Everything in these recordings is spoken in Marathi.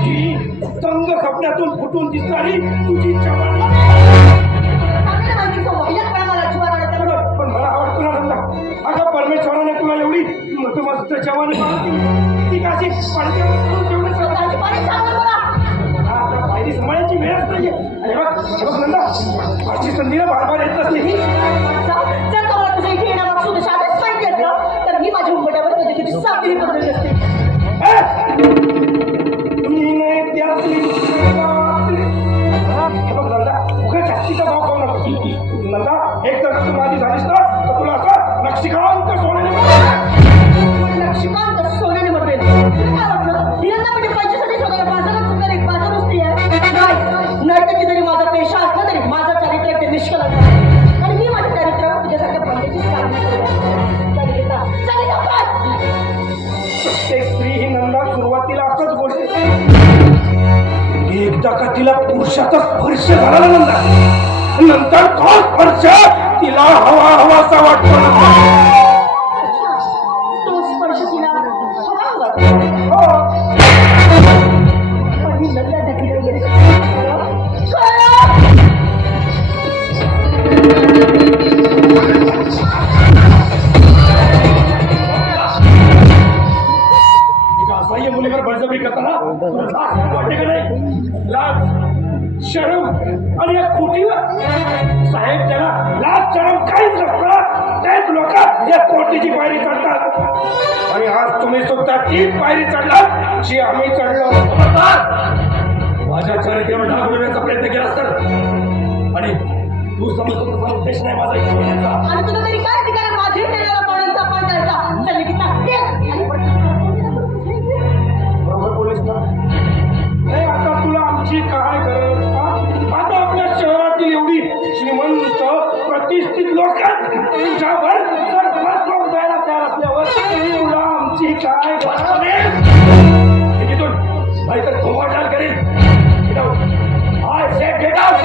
तुझी तंग कपड्यातून फुटून दिसणारी तुझी चवण पण मला आवडतो ना नंदा. अगं परमेश्वराने तुला एवढी मस्त चवण ती काशी पायरी सांभाळायची वेळच नाहीये. अरे बघ नंदा, माझी संधीला बार येत नसते. जर तुम्हाला तुझ्या इथे येण्यामागसून शाळेत माहिती असतं तर मी माझ्या उंबट्यावर कधी कधी साखळी पडलेली असते. बघ नंदा, उगा जास्तीचा भाव खाऊ नको. नंदा, एक तर तू माझी झालीस ना तर तुला असं नक्षीकांत सोन्याने म्हटले काय वाटलं हिरंदा म्हणजे पैशासाठी स्वतःला बाजारात सुद्धा एक बाजार असते नाही तर जरी माझा पेशा असला तरी माझं चारित्र्य ते निष्कलंक आहे आणि मी माझ्या चारित्र्यावर तुझ्यासारख्या बंदेची प्रत्येक स्त्री ही नंदा सुरुवातीला असंच बोलते. एकदा का तिला पुरुषाचा स्पर्श झाला ना नंदा, नंतर तो स्पर्श तिला हवा हवासा वाटतो. तो स्पर्श तिला असह्य मुलीवर बळजबरी करताना वाटते का नाही? लाज शरम आणि या खोटीवर साहेब, त्याला लाज शरम काहीच नसतं. तेच लोक या कोटीची पायरी चढतात आणि आज तुम्ही सुद्धा तीच पायरी चढला जी आम्ही चढलो. माझ्या चरित्र्यावर डाग उडवण्याचा प्रयत्न केला असतात आणि तू समजतो तसा उद्देश नाही माझा इथे बोलण्याचा. आणि तुला तरी काय ठिकाणी माझे नेणारा पाण्याचा आपण करायचा चल की आणि बरोबर बोललीस ना? नाही, आता तुला आमची काय गरज? आता आपल्या शहरातील एवढी श्रीमंत प्रतिष्ठित लोक तुझ्यावर सर्वस्व द्यायला तयार असल्यावर तुला आमची काय गरज? तिथून नाहीतर धुमाडाल करेल. हाय सेफ गेट आउट.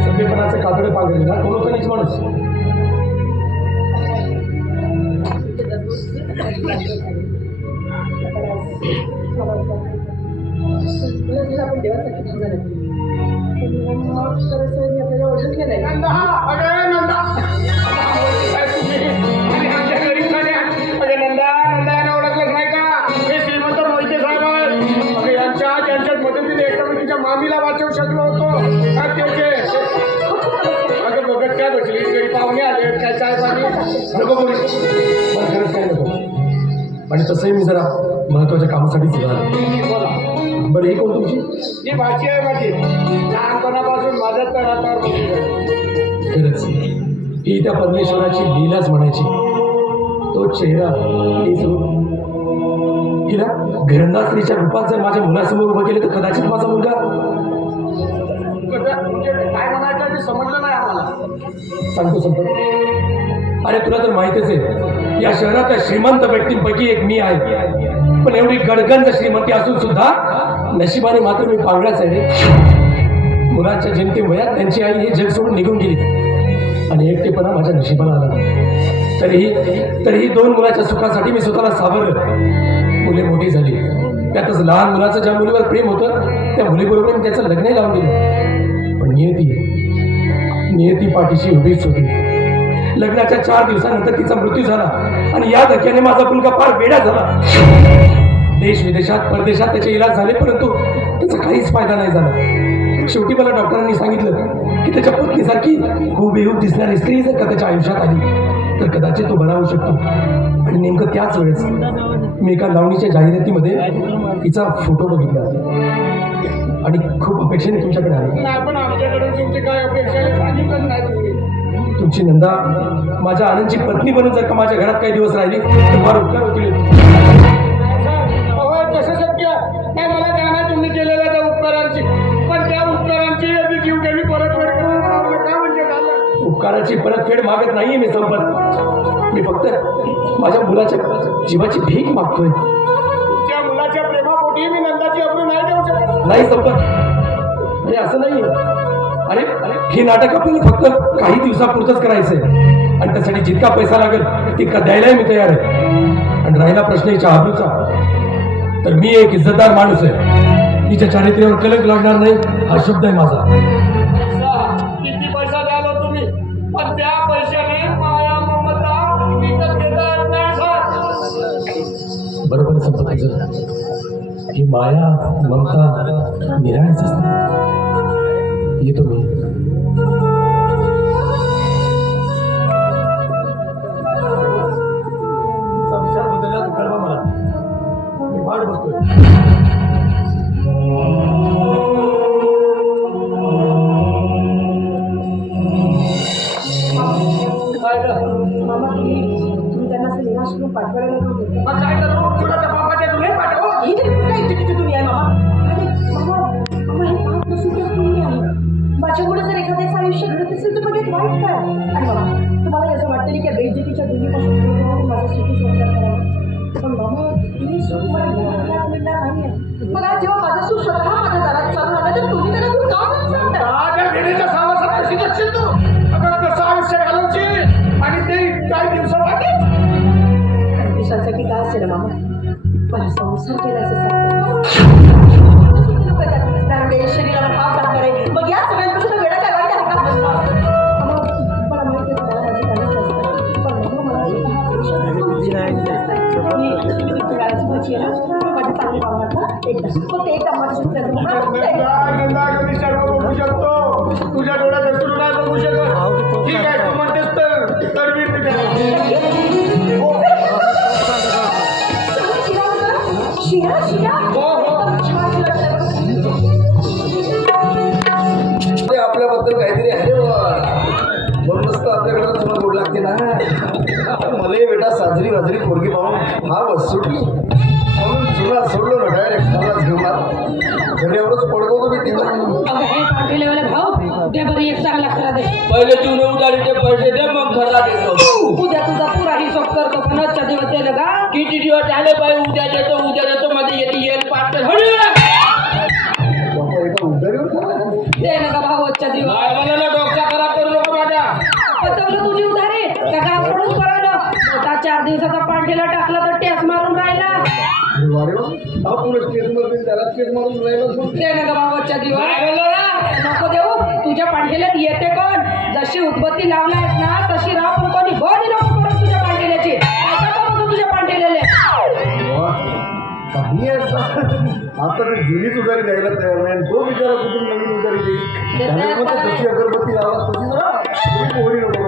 सभ्यपणाचे कातडे पागले ना कोण होतं माणूस. आपण देवासाठी आपल्याला ओळखलं नाही. ओळखलंच नाही का? हे श्रीमंत मोहिते साहेब यांच्याच मदतीने एकमेकीच्या मामीला वाचवू शकलो होतो. अगं बघत काय बसली घरी पाहुणे आले काय चाय पाणी नको बोलू. मला खरंच काय नको. आणि तसंही मी जरा महत्वाच्या कामासाठीच बोला. बरं, ही कोण तुमची? ही भाची आहे माझी. लहानपणापासून माझ्याच तळावर. खरंच ही त्या परमेश्वराची लीलाच म्हणायची. तो चेहरा, हीच रूप. हिला घरंदाज स्त्रीच्या रूपात जर माझ्या मुलासमोर उभं केले तर कदाचित माझा मुलगा काय म्हणायचं ते समजलं नाही आम्हाला. सांगतो. अरे तुला तर माहितीच आहे या शहरातल्या श्रीमंत व्यक्तींपैकी एक मी आहे. पण एवढी गडगंज श्रीमंती असून सुद्धा नशिबाने मात्र मी पांगळाच आहे रे. मुलांच्या जेमतेम वयात त्यांची आई हे जग सोडून निघून गेली आणि एकटेपणा माझ्या नशिबाला आला. तरीही 2 मुलाच्या सुखासाठी मी स्वतःला सावरलं. मुले मोठी झाली. त्यातच लहान मुलाचं ज्या मुलीवर प्रेम होतं त्या मुलीबरोबर मी त्याचं लग्नही लावून दिलं. पण नियती पाठीशी उभीच होती. लग्नाच्या 4 दिवसानंतर तिचा मृत्यू झाला आणि या धक्क्याने माझा मुलगा फार वेडा झाला. देश विदेशात परदेशात त्याचे इलाज झाले परंतु त्याचा काहीच फायदा नाही झाला. शेवटी मला डॉक्टरांनी सांगितलं की त्याच्या पत्नीसारखी हुबेहूब दिसणारी स्त्री जर का त्याच्या आयुष्यात आली तर कदाचित तो बरा होऊ शकतो. आणि नेमकं त्याच वेळेस मी एका लावणीच्या जाहिरातीमध्ये तिचा फोटो बघितला आणि खूप अपेक्षेने तुमच्याकडे आले. आपण आमच्याकडून तुमची काय अपेक्षा सांगितलं नाही. तुमची नंदा माझ्या आनंदची पत्नी बनून जर का माझ्या घरात काही दिवस राहिली तर फार उपकार होतील. कसं शक्य नाही? मला जाणार तुम्ही केलेल्या त्या उपकारांची, पण त्या उपकारांची जीवघेणी परतफेड करून काय म्हणजे झालं? उपकाराची परतफेड मागत नाहीये मी संपत. मी फक्त माझ्या मुलाच्या जीवाची भीक मागतोय. तुमच्या मुलाच्या प्रेमापोटी मी नंदाची अब्रू नाही देऊ शकत. नाही संपत. आणि असं नाही अरे हे नाटक आपल्याला फक्त काही दिवसापुरतंच करायचंय आणि त्यासाठी जितका पैसा लागेल तितका द्यायलाही मी तयार आहे. आणि राहिला प्रश्न हिच्या आबरूचा, तर मी एक इज्जतदार माणूस आहे, तिच्या चारित्र्यावर कलंक लागणार नाही हा शब्द आहे माझा. किती पैसा द्यालो तुम्ही, पण त्या पैशाने माया ममता विकत घेता येत नाही सर. बरोबर संपत तुझं. ही माया ममता निराळच असते. येतो मी. तुमचा विचार बदलला तर कळवा मला, मी वाट बघतोय. मामा तुम्ही त्यांना असं निराश करून पाठवायला नको. मग काय करू, तुला त्या बापाच्या तुला पाठव. ही तरी कुठल्या इच्छित तुम्ही आहे मामा? अरे मामा मामा हे पाहत नसून तर तुम्ही आहे. माझ्यामुळे जर एखाद्याचं आयुष्य घडत असेल तर मग वाईट काय? आणि मामा तुम्हाला असं वाटतं की बेइज्जतीच्या दुनियेपासून दूर राहून माझा सुखी संसार करावा, पण मामा तुम्ही सुख मला घरात मिळणार नाहीये. मग आज जेव्हा माझा सुख स्वतः माझ्या दारात चालू आला तर तुम्ही त्याला दूर का म्हणून सांगता? राजा घेण्याच्या सावसात कशी जगशील तू? अगं कसं आयुष्य घालवशील आणि ते काही दिवसासाठी. काही दिवसांसाठी काय असेल मामा, मला संसार केल्याचं कारण शरीराला पाप लागणार आहे. मग या सगळ्यांपासून वेळा काय वाईट आहे का? मला माहिती आहे मला माझी काळजी असतात, पण मला भाजी आहे ना माझी चांगली पाहुणा एकदा फक्त एकदा मी सर्व बघू शकतो, तुझ्या डोळ्यात असून नाही बघू शकत. ठीक आहे तू म्हणतेस तर मी शिरा शिरा हो हो. आपल्याबद्दल काहीतरी आहे म्हणूनच तर आपल्याकडे तुला गोड लागते ना. मला बेटा साजरी वाजरी पोरगी पाहून हा बस सुटली म्हणून तुला सोडलो ना डायरेक्ट मला घेऊन घरी एवढंच पडतो भेटी. भाऊ द्या बरं एक चांगला खरा दे. पहिले तू उदारीचे पैसे दे मग घरला देतो. उद्या तुझा पुरा हिशोब करतो पण आजच्या दिवस दिलं का? किती दिवस आले पाहिजे उद्या देतो मध्ये येईल पाठ उदारीवर दे ना का भाऊ आजच्या दिवस. मला डोक्या खराब करू नको माझ्या. पचवलं तुझी उधारी का गाव पडून करायला आता 4 दिवसाचा पांढरीला टाकला तर टेस मारून राहिला. त्याला केस मारून राहिला. दे ना का भाऊ आजच्या दिवस. नको देऊ तुझ्या पांढरील्यात येते कोण? जशी उदबत्ती लावलायस ना तशी राह पण कोणी बंद नको करू तुझ्या पांढरील्याची. तुझ्या पांढरील्याले काही आता ते जुनीच उधारी द्यायला तयार नाही. तो बिचारा कुठून नवीन उधारी देईल. तशी अगरबत्ती लावला तशी जरा तुम्ही पोरी नको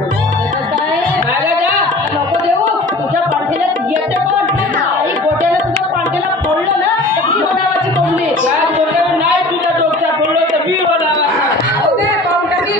नको देऊ तुझ्या पांढरील्यात येते कोण? आई गोट्याला तुझ्या पांढरीला फोडलं ना तर मी होणाराची कोंबडी. नाही तुझ्या डोक्यात बोललो तर मी होणार. पाहून टाकी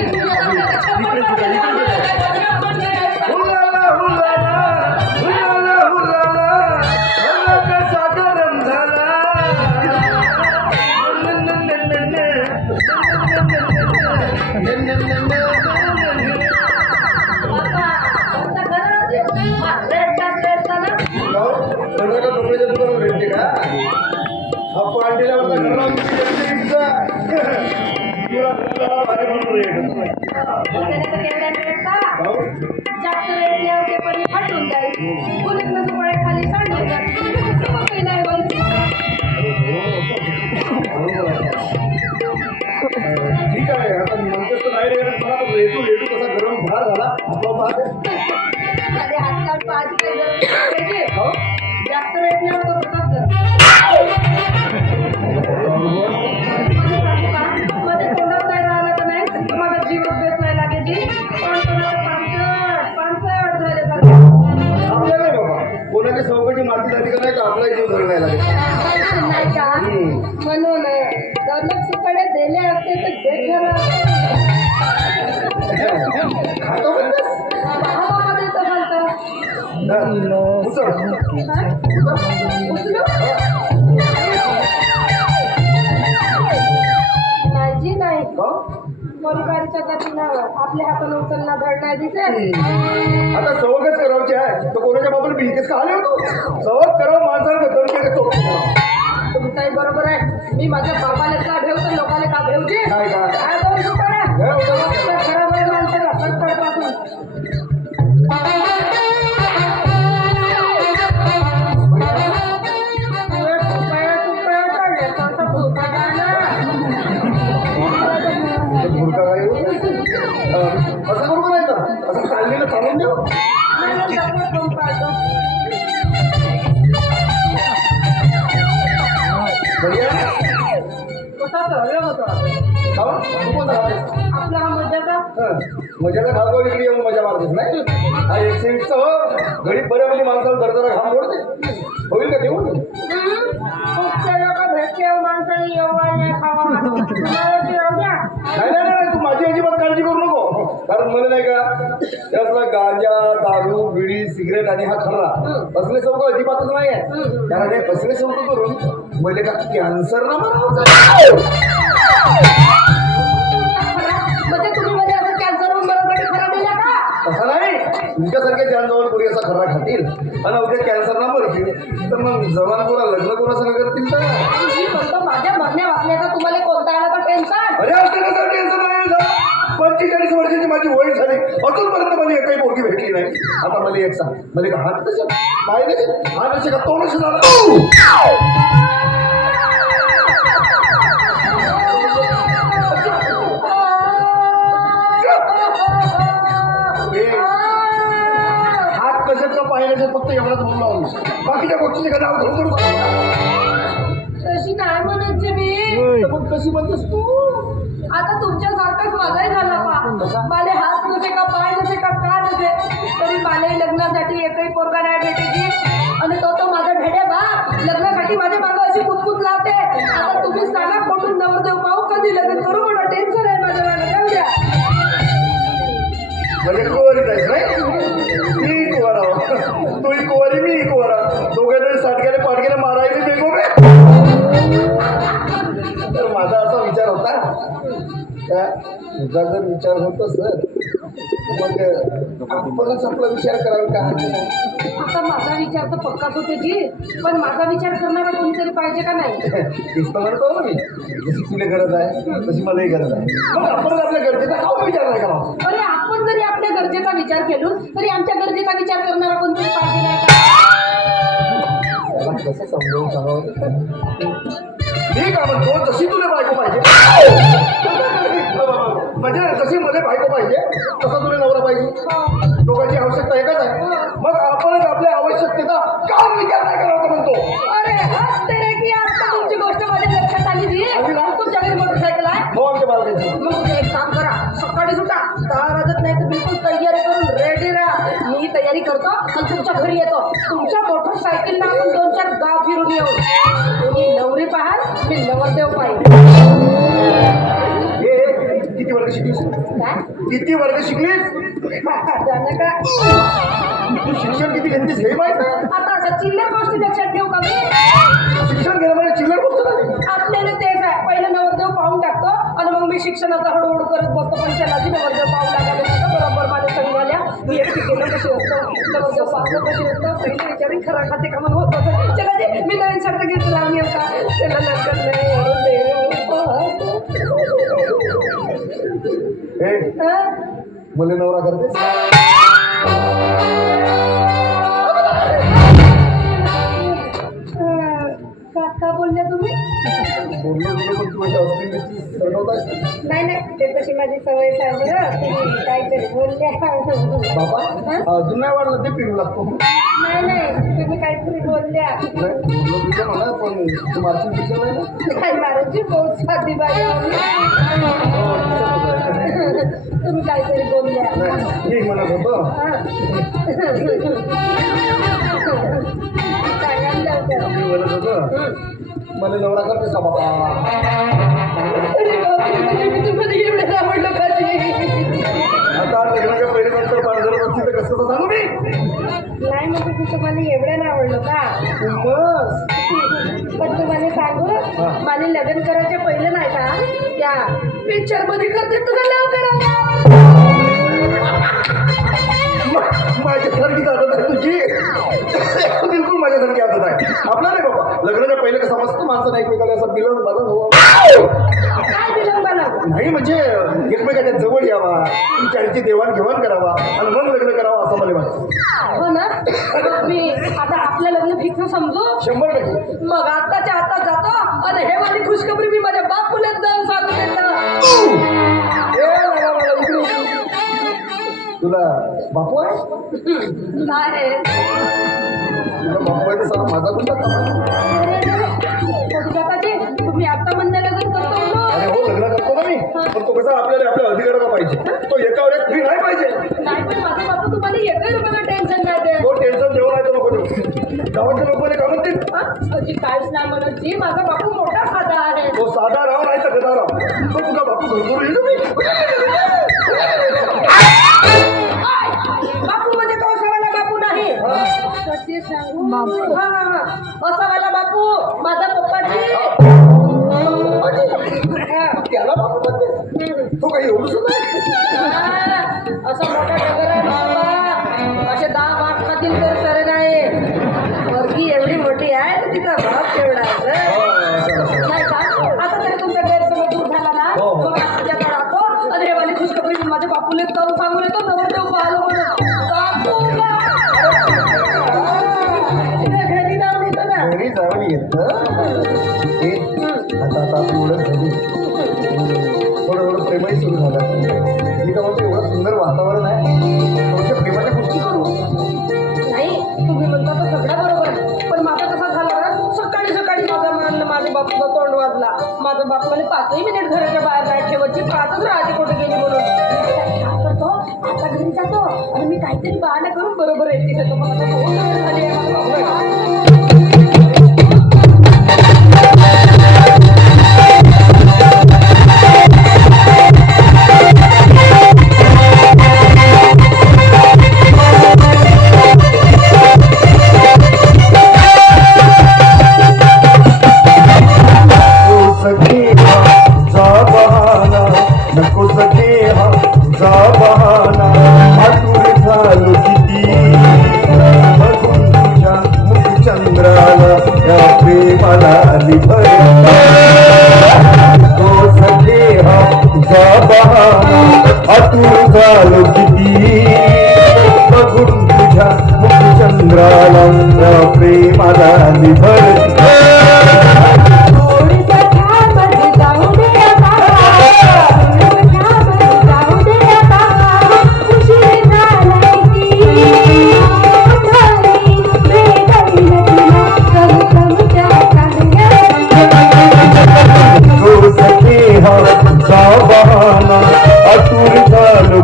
कपड्याच्या दुकानावर भेटते का? हा पांढरीला फाटून जाईल खाली सांडले ठीक आहे. आता नंतर तर नाही रे मला येतो कसा गरम झाड झाला आपला जास्त रेट नाही होत मध्ये तोंडात नाही राहिला का नाही माझा जीव अभ्यास नाही लागायची. पाणसट झाले आपल्या नाही बाबा कोणाच्या चौकटी माती झाली का नाही तर आपला जीव धरवायला लागेल. नाही का म्हणून दररोज सुकडे दिले असते तर देत झाला खातो भावा देत घालतो. नाही नाही मरुगाडीच्या गतीनं आपल्या हातानं उचलला धड नाही दिसेल. आता सवकच करावची आहे तर कोणाच्या बाबूला बिलकेच का आले होतो. सवक करावं माणसाला तो तुमचाही बरोबर आहे. मी माझ्या बाबाला का भेवतो लोकांना का भेवते काय का? काय दोन रुपये हे होतं बघ. खराब आहे माणसाला संकटपासून. भुरका काय असं बरोबर आहे का? असं चाललेलं चालून देऊ. भैया खावा तू कोणता खातेस? आपला हा मजाचा मजाचा खातो इकडे येऊन मजा मारतेस नाही. हा 120चा हो घडी बऱ्यामध्ये माणसाला दरदरा घाम मोडते. होईल का देऊन खूपसे लोक भेटते माणसाने एवढा नाही खावा तुम्हाला ते राहू द्या. नाही नाही नाही तू माझी अजिबात काळजी करू नको. कारण मला नाही का त्यातला गांजा दारू बिडी सिगरेट आणि हा खर्रा असले सौक अजिबातच नाही आहे. कारण हे असले सौक करून मला का कॅन्सर ना म्हणजे तुम्ही म्हणजे असं कॅन्सर होऊन बरोबर खरा दिला का? तसा नाही. तुमच्यासारखे जानजवळ कोणी असा खर्रा खातील आणि उद्या कॅन्सर ना मरतील तर मग जवान कोणा लग्न कोणासंग करतील तर मी म्हणतो माझ्या मरण्या वाचण्याचा तुम्हाला कोणता आला तर टेन्शन. अरे असं कसं टेन्शन नाही. 45 वर्षाची माझी वय झाली अजूनपर्यंत मला एकही पोरगी भेटली नाही. आता मला एक सांग मला का हात कशा पाय कसे हात कसे का तोंड कसं झालं. हात कशात का पाय कशात फक्त एवढाच म्हणून लावून बाकीच्या गोष्टीचे का नाव धरून तशी नाही म्हणायची मी. मग कशी म्हणतेस तू? आता तुमच्यासारखाच माझाही झाला पा. मला हात नसे का पाय नसे का नसे तरी मलाही लग्नासाठी एकही पोरगा नाही भेटायची. आणि तो माझा भेड्या बाप लग्नासाठी माझ्या मागं अशी कुतकुत लावते. आता तुम्ही सांगा कुठून नवरदेव पाहू कधी लग्न करू म्हणा टेन्शन आहे माझ्या मागं. जाऊ द्या. म्हणजे कुवारी जायचं नाही. मी कुवारा तू कुवारी मी कुवारा दोघे साठग्याने पाठग्याने मारायला बेगो तर माझा असा विचार होता का तुझा जर विचार होता सर मग आपणच आपला विचार करावा का? आता माझा विचार तर पक्काच होते जी. पण माझा विचार करणारा कोणीतरी पाहिजे का नाही? तेच तर म्हणतो ना मी जशी तुला गरज आहे तशी मलाही गरज आहे. मग आपणच आपल्या गरजेचा का विचार नाही करावा? अरे आपण जरी आपल्या गरजेचा विचार केलो तरी आमच्या गरजेचा विचार करणारा कोणतरी पाहिजे नाही का? त्याला कसं समजावून सांगावं? मी का म्हणतो जशी तुला बायको पाहिजे म्हणजे जशी मध्ये बायको पाहिजे तसा तुला नवरा पाहिजे. दोघांची आवश्यकता एकच आहे. मग आपणच आपल्या आवश्यकतेचा का विचार नाही करावा म्हणतो. अरे हसते रे की आता तुमची गोष्ट माझ्या लक्षात आली जी. तुमच्या घरी मोटरसायकल आहे? हो आमच्या बालकाची. मग तुम्ही एक काम करा सकाळी सुटा 10 वाजत नाही तर बिलकुल तयारी करून रेडी राहा. मी तयारी करतो आणि तुमच्या घरी येतो. तुमच्या मोटरसायकलला आपण 2-4 गाव फिरून येऊ. तुम्ही नवरी पाहाल मी नवरदेव पाहिजे. किती वर्ग शिकलीस? काय किती वर्ग शिकलीस? जाणं का तू शिक्षण किती घेतलीस हे माहित आहे? आता असं चिल्लर गोष्टी लक्षात ठेवू का मी? शिक्षण घेण्यामध्ये चिल्लर गोष्ट नाही. आपल्याला तेच आहे. पहिलं नवरदेव पाहून टाकतो आणि मग मी शिक्षणाचा हळूहळू करत बसतो. पण त्याला नवरदेव पाहून लागायला बरोबर माझ्या संघाल्या मी एकटी केलं कशी असतं नवरदेव पाहणं कशी असतं पहिले विचारी खरा खाते का म्हणून होत असं. चला जे मी नवीन सर्टिफिकेट लावून येऊ का त्याला लग्न नाही मुले नवरा करतेस? का बोलल्या तुम्ही? बोललो तुला पण तू माझ्या असतील सरवतास. नाही नाही ते तशी माझी सवय आहे बरं. तुम्ही काहीतरी बोलल्या. बाबा अजून नाही वाढलं ते पिरू लागतो. नाही नाही तुम्ही काहीतरी बोलल्या. बोललो तुझ्या म्हणा पण तू मार्चिंग शिक्षण नाही ना. काय महाराजची बहुत साधी बाई तुम्ही काहीतरी बोलल्या. नाही मी म्हणत होतो सांगायला लवकर. मी म्हणत होतो मला नवरा करतेस का बाबा? अरे बापरे, म्हणजे मी तुम्हाला एवढं आवडलं पाहिजे. आता लग्नाच्या पहिले नंतर पाणी तर कसं तर सांगू मी. नाही म्हणजे तू तुम्हाला एवढं नाही आवडलं का? बस पण तुम्हाला सांगू मला लग्न करायच्या पहिले नाही का त्या पिक्चर मध्ये करते तुला लवकर माझ्यासारखीच आदत आहे तुझी. बिलकुल माझ्यासारखी आदत आहे. आपला नाही बाबा लग्नाच्या पहिले कसं मस्त माणसं एकमेकाला असं बिलन बलन हो काय विलंबना नाही म्हणजे एकमेकाच्या जवळ यावा विचारांची देवाणघेवाण करावा आणि मग लग्न करावं असं मला वाटतं. हो ना मग मी आता आपलं लग्न फिक्स समजू 100%. मग आताच्या आता जातो आणि हे वाली खुशखबरी मी माझ्या बापूलाच जाऊन सांगू देतो. ए, मला, मला, इकडे, इकडे. तुला बापू आहे नाही तुला बापू आहे तर सांग माझा कोणता काकाजी तुम्ही आता म्हणण्या लग्न करतो ना? अरे हो लग्न करतो ना मी पण तो कसा आपल्याला आपल्या अधिकाराला पाहिजे तो एकावर एक फ्री नाही पाहिजे नाही पण माझा बापू तुम्हाला एकही रुपयाला टेन्शन नाही दे. तो टेन्शन देऊ नाही तो नको देऊ गावातल्या लोकांनी का म्हणतील अजी काहीच नाही म्हणत जी माझा बापू मोठा साधा आहे. तो साधा राव नाही तर गदा राव तो तुझा बापू घरभरून येईल मी बापू म्हणजे तो असावाला बापू नाही सच्ची सांगू हा हा हा असावाला बापू माझा पप्पाजी त्याला बापू म्हणते तो काही एवढं सुद्धा हा, असा मोठा डगर आहे बाबा असे 10 वाट खातील तर सर नाही वर्गी एवढी मोठी आहे तर तिचा बाप केवढा आहे नाही का आता तरी तुमचा गैरसमज दूर झाला ना हो, हो. मग आजच्या राहतो आणि हे वाली खुशखबरी मी माझ्या बापूला जाऊन सांगून येतो नवरदेव पाहिलं म्हणून घरी जाऊन येतो ना घरी जाऊन येतं आता आता आपली ओळख झाली थोडं प्रेमही सुरू झालं मी का म्हणतो एवढं सुंदर वातावरण आहे थोड्याशा प्रेमाच्या गोष्टी करू नाही तुम्ही म्हणता तर सगळं बरोबर आहे पण माझं कसं झालं ना सकाळी सकाळी माझ्या मनानं माझ्या बापूचा तोंड वाजला माझा बाप मला 5ही मिनिट घराच्या बाहेर नाही ठेवायची पाहतच राहते कुठे गेली म्हणून काय करतो आता घरी जातो आणि मी काहीतरी बहाणा करून बरोबर येते त्याचं पण आता बहुत वेळ झाली आहे माझ्या बापूला. नको सके हा जा बहाना आतुर झालो किती बघून तुझ्या मुखचंद्राला या प्रेमाला निभर नको सके हा जा बहाना आतुर झालो किती बघून तुझ्या मुखचंद्राला या प्रेमाला निभर बहाना अतुर झालो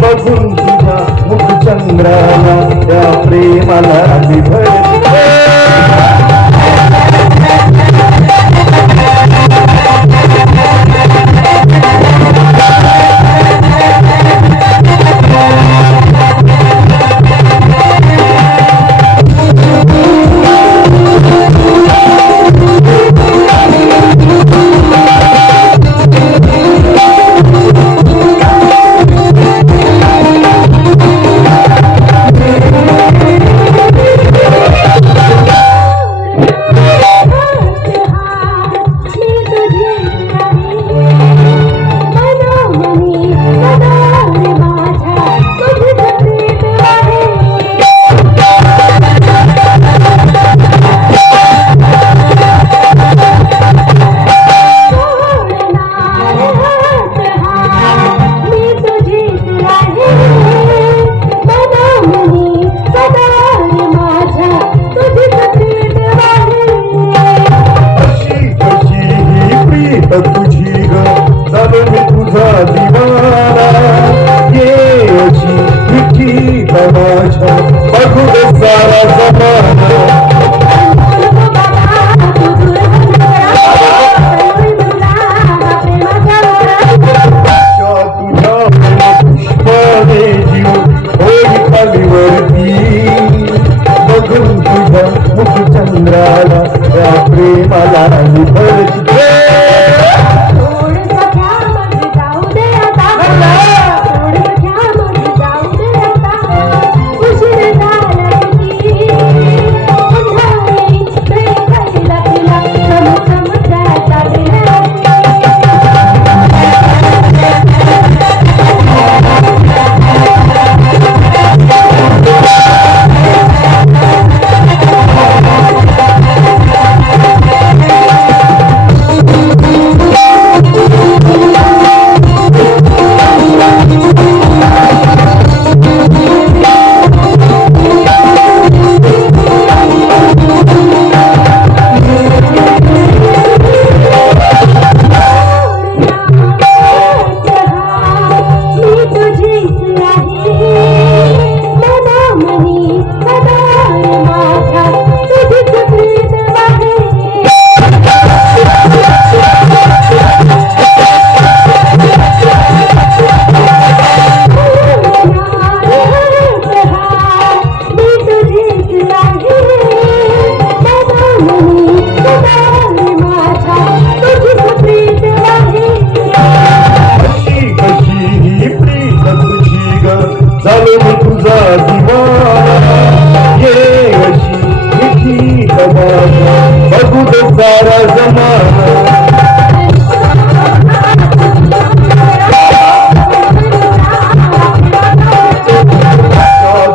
बघून तुझ्या मुखचंद्राला त्या प्रेमाला निभर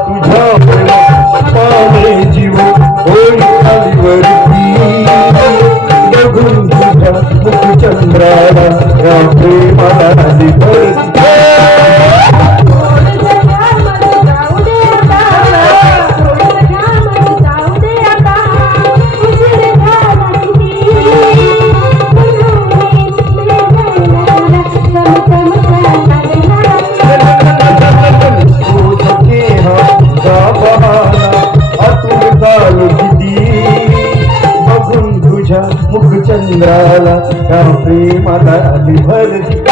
तुझ्या पाने जीव होई खालीवरती बघून तुझ्या मुखचंद्राला या प्रेमाला भरती बघून तुझ्या मुखचंद्राला या प्रेमाला भरती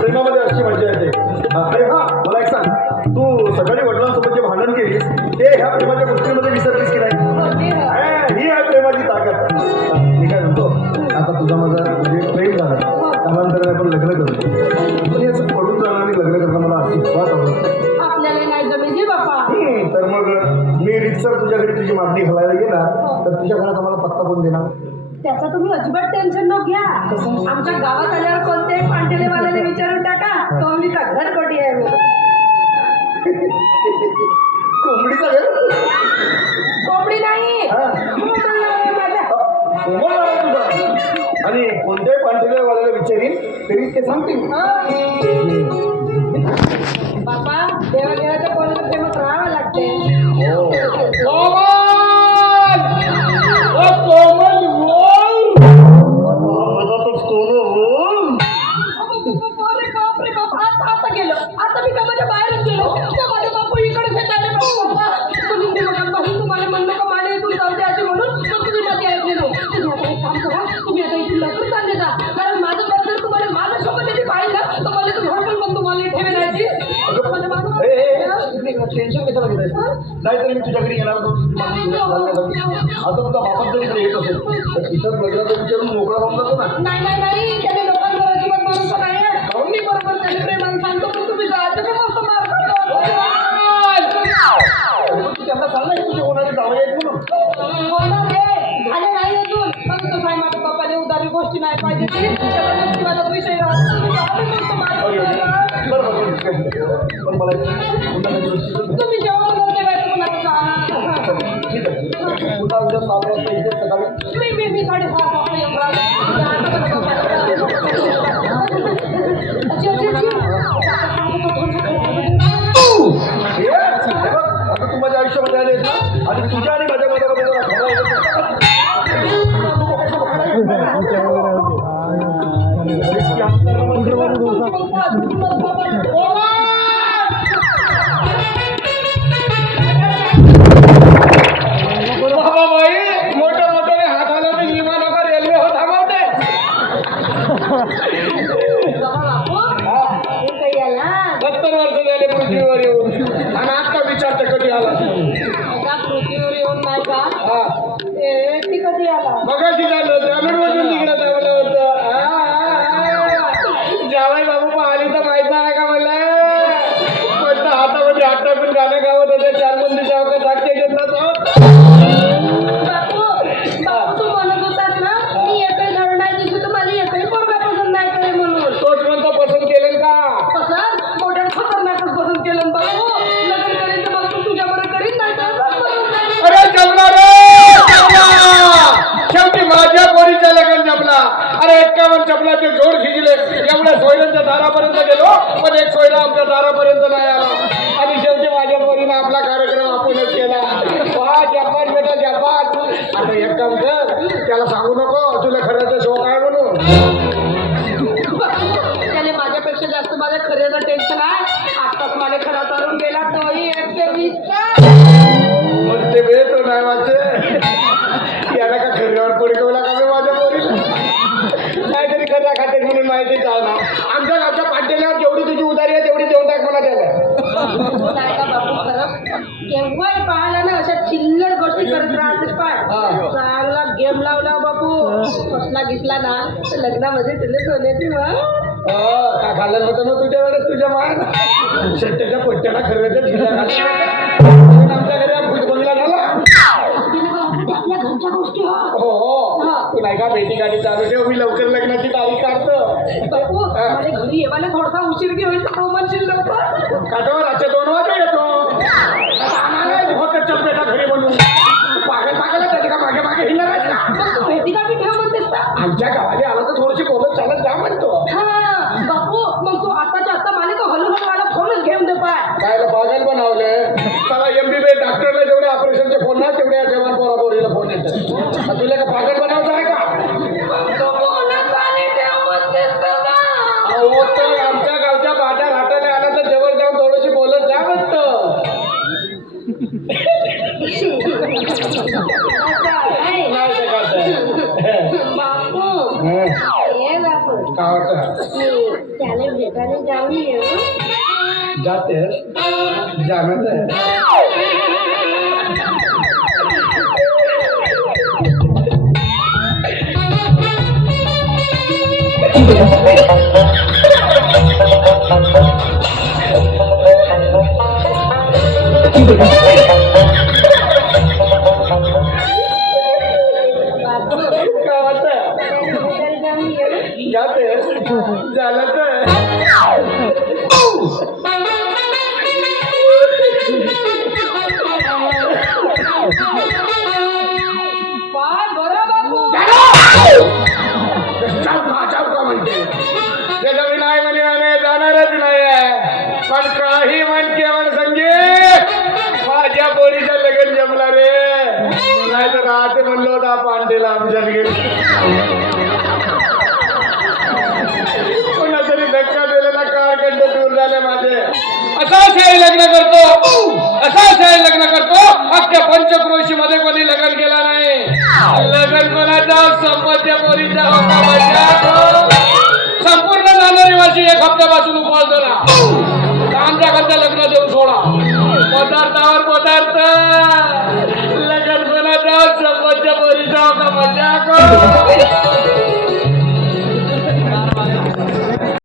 प्रेमामध्ये अशी मजा येते. अरे हा मला एक सांग, तू सकाळी वडिलांसोबत जे भांडण केलीस ते ह्या प्रेमाच्या गोष्टींमध्ये विसरलीस की नाही? ही आहे प्रेमाची ताकद. मी काय म्हणतो, आता तुझा माझा म्हणजे प्रेम झाला त्यानंतर आपण लग्न करू. पण असं पडून जाणार आणि लग्न करणं मला अजिबात आवडत. आपल्याला नाही जमेल जी बापा. तर मग मी रितसर तुझ्या घरी तुझी मागणी घालायला गेला तर तुझ्या घरात आम्हाला पत्ता कोण देणार? त्याचं तुम्ही अजिबात टेन्शन नको घ्या. आमच्या गावात आल्यावर कोणत्याही पांटेलेवाल्याला विचारून टाका कोंबडीचा घरकोटी आहे म्हणून. कोंबडीचा घर? कोंबडी नाही कोंबडी आहे माझ्या. कोंबड आहे तुझा. आणि कोणत्याही पांढऱ्यावाल्याला विचारीन तरी ते सांगतील. बापा देवादेवाच्या कोणाला प्रेमात राहावं लागते. बापरे बाप आता गेलो. आता मी कामाच्या बाहेरच गेलो. माझे बापू इकडे भेटायला तुम्ही तुम्हाला म्हणलं का मला इथून जाऊ द्यायचे म्हणून मग तुम्ही मध्ये ऐकलेलो. तुम्ही आता एक काम करा, तुम्ही आता इथून लवकर चालले जा. कारण माझं घर जर तुम्हाला माझ्यासोबत यदि पाहिलं तर मला तर घर पण तुम्हाला ठेवे जायची. टेन्शन कशाला घेतायचं? नाहीतरी मी तुझ्या घरी येणार होतो. आता तुझा बापात जरी इकडे येत असेल तर तिथंच लग्नाचं विचारून मोकळा होऊन जातो ना. नाही नाही नाही त्याने लोकांवर अजिबात भरोसा नाही आहे. मी बरोबर त्याने प्रेमाने सांगतो पण तुम्ही जायचं का मस्त मार त्यांना सांगायचं तुझे कोणाला जावं यायचं म्हणून. झाले नाही अजून पण कसं आहे माझ्या बापाने उदारी गोष्टी नाही पाहिजे ती माझा विषय पण मला पुन्हा काही गोष्टी तुम्ही जेव्हा करते काय तुम्हाला ठीक आहे. पुन्हा उद्या 7 वाजता इथे सकाळी मी 6:30 वाजता येऊन आता तू माझ्या आयुष्यामध्ये आले ना आणि तुझ्या आणि माझ्या मध्ये मोठ्या मोठ्याने हात हलवते विमान का रेल्वे हो थांबवते. गेला 70 वर्ष झाले पृथ्वीवर येऊन आणि आता विचारते कधी आला. पृथ्वीवर येऊन नाही का हा ती कधी आला मगाशी झालं ग्रामीणमधून तिकडे थांबलं होतं. जावाई बाबू पाहिली तर माहित नाही का मला कोणत्या हातामध्ये हात टाकून गाणं गावत होते. 4 मंदी जाऊ साक्षी घेतला बापू तू म्हणत होतास ना मी एकही धड नाही दिसू तुम्हाला एकही पोरगा पसंत नाही करे म्हणून. तोच म्हणतो पसंत केलं का. कसं मोठ्या खतरनाकच पसंत केलं बापू. लग्न करीन तर मग तू तुझ्याबरोबर करीन नाही तर अरे जमला रे शेवटी माझ्या पोरीच्या लग्न जमला. अरे 51 चपलाचे जोड खिचले. एवढ्या सोयऱ्यांच्या दारापर्यंत गेलो पण एक सोयरा आमच्या दारापर्यंत नाही आला आणि शेवटी माझ्या पोरीनं आपला कार्यक्रम आपणच केला. वा जपान बेटा जपान. आता एक काम कर त्याला सांगू नको तुला खऱ्याचा शोक आहे म्हणून. त्याने माझ्यापेक्षा जास्त माझ्या खऱ्याचं टेन्शन आहे. आत्ताच माझ्या खरा तरुण गेला तोही 120. ते भेट नाही वाटते याला का खऱ्यावर पडकवला का माझ्या पोरीला. काहीतरी खऱ्या खात्यात म्हणून माहिती चालणार. आमच्या गावच्या पाठ्याला जेवढी तुझी उदारी आहे तेवढी देऊन टाक मला त्याला. नाही का बापू खरं केव्हाही पाहायला ना अशा चिल्लर गोष्टी करत राहतेस पाय नियम लावला बापू कसला घेतला ना तर लग्नामध्ये तुला सोन्याची मग काय खाल्लं होतं ना तुझ्या वेळेस तुझ्या मान शेट्याच्या पोट्याला खरवायचं झिला घालून आमच्या घरी भूत बंगला झाला आपल्या घरच्या गोष्टी हो हो तू नाही का भेटी गाडी चालू ठेव मी लवकर लग्नाची तारीख काढतो बापू मला घरी येवायला थोडासा उशीर घेऊन तो म्हणशील लवकर काटवर आजच्या 2 वाजे येतो आम्हाला फक्त चप्पेटा घरी बनवून पागल पागल त्याच्या का मागे मागे हिंडणार आहेस का भेटी गाठी ठेव म्हणतेस का आमच्या गावाला आला तर थोडीशी बोलत चालत जा म्हणतो हा बापू मग तू आताच्या आता मला तो हलू मला फोनच घेऊन दे पाय काय पागल बनवले मला MBBS डॉक्टरला जेवढे ऑपरेशनचे फोन ना तेवढ्या जवान पोरापोरीला फोन येतात तुला का पागल बनावचं आहे का अहो तर आमच्या गावच्या बाजार हाताने आला तर जवळ जाऊन थोडीशी बोलत जा म्हणतो नाही बापू ये बापू काय वाटतं त्याला भेटायला जाऊन येऊ जाते जाणत जाते झालं तर पाय बरं बापू का म्हणते त्याचं मी नाही म्हणे जाणारच नाही पण काही म्हणते म्हण संजय माझ्या पोरीचं लगन जमला रे नाही तर राहते म्हणलो होता पांडेला आमच्या घरी कोणा तरी धक्का दिला ना कारखंड दूर झाले माझे असा शाही लग्न करतो अख्ख्या पंचक्रोशी मध्ये कोणी लग्न केला नाही लग्न कोणाचा संपत्त्या पोरीचा होता माझ्या संपूर्ण नांदरीवासी 1 हप्त्यापासून उपवास झाला आमच्या घरचं लग्न देऊन सोडा पदार्थावर पदार्थ लग्न कोणाचा संपत्त्या पोरीचा होता माझ्या